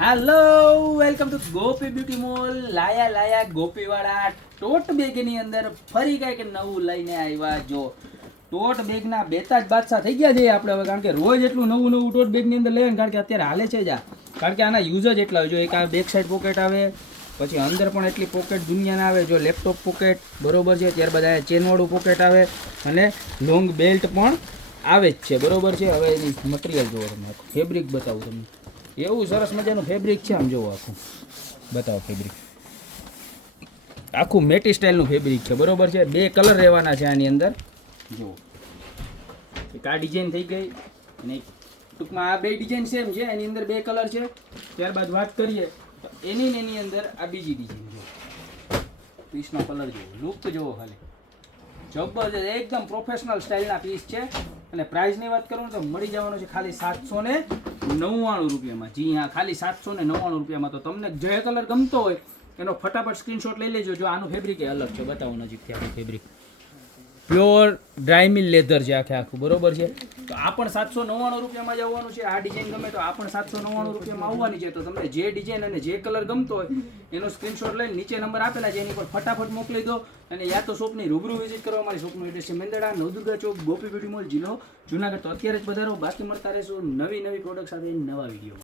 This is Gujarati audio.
Hello welcome to Gopi beauty mall. લાયા ગોપીવાળા ટોટ બેગની અંદર ફરી કંઈક નવું લઈને આવ્યા. જો ટોટ બેગના બેતા જ બાદશાહ થઈ ગયા છે આપણે હવે, કારણ કે રોજ એટલું નવું ટોટ બેગની અંદર લઈએ ને, કારણ કે અત્યારે હાલે છે જ આ, કારણ કે આના યુઝ જ એટલા હોય. જો એક આ બેક સાઈડ પોકેટ આવે, પછી અંદર પણ એટલી પોકેટ દુનિયાના આવે. જો લેપટોપ પોકેટ બરોબર છે, ત્યારબાદ આ ચેનવાળું પોકેટ આવે અને લોંગ બેલ્ટ પણ આવે જ છે બરોબર છે. હવે એની મટીરિયલ જોવો, તમને ફેબ્રિક બતાવું તમને. એવું સરસ મજાનું ફેબ્રિક છે. આમ જોવો, આખું બતાવો ફેબ્રિક, આખું મેટી સ્ટાઇલનું ફેબ્રિક છે બરોબર છે. બે કલર રહેવાના છે આની અંદર. જુઓ, એક આ ડિઝાઇન થઈ ગઈ અને ટૂંકમાં આ બે ડિઝાઇન સેમ છે, એની અંદર બે કલર છે. ત્યારબાદ વાત કરીએ તો એની અંદર આ બીજી ડિઝાઇન જુઓ, પીસનો કલર જુઓ, લુક જુઓ, ખાલી જબરજસ્ત એકદમ પ્રોફેશનલ સ્ટાઇલના પીસ છે. અને પ્રાઇસની વાત કરું તો મળી જવાનું છે ખાલી 799 રૂપિયામાં. જી હા, ખાલી 799 રૂપિયામાં. તો તમને જે કલર ગમતો હોય એનો ફટાફટ સ્ક્રીનશોટ લઈ લેજો. જો આનું ફેબ્રિક એ અલગ છે, બતાવો નજીકથી. આખું ફેબ્રિક પ્યોર ડ્રાયમિલ લેધર છે આખું બરોબર છે. તો આ પણ 799 રૂપિયામાં જ આવવાનું છે. આ ડિઝાઇન ગમે તો આ પણ 799 રૂપિયામાં આવવાની છે. તો તમને જે ડિઝાઇન અને જે કલર ગમતો હોય એનો સ્ક્રીનશોટ લઈને નીચે નંબર આપેલા છે એની પર ફટાફટ મોકલી દો. અને યા તો શોપની રૂબરૂ વિઝિટ કરો. અમારી શોપનું એડ્રેસ છે મેંદરડા, નવદુર્ગા ચોક, ગોપી બ્યુટી મોલ, જિલ્લો જુનાગઢ. તો અત્યારે જ વધારો. બાકી મળતા રહેશું નવી પ્રોડક્ટ સાથે નવા વિડીયો.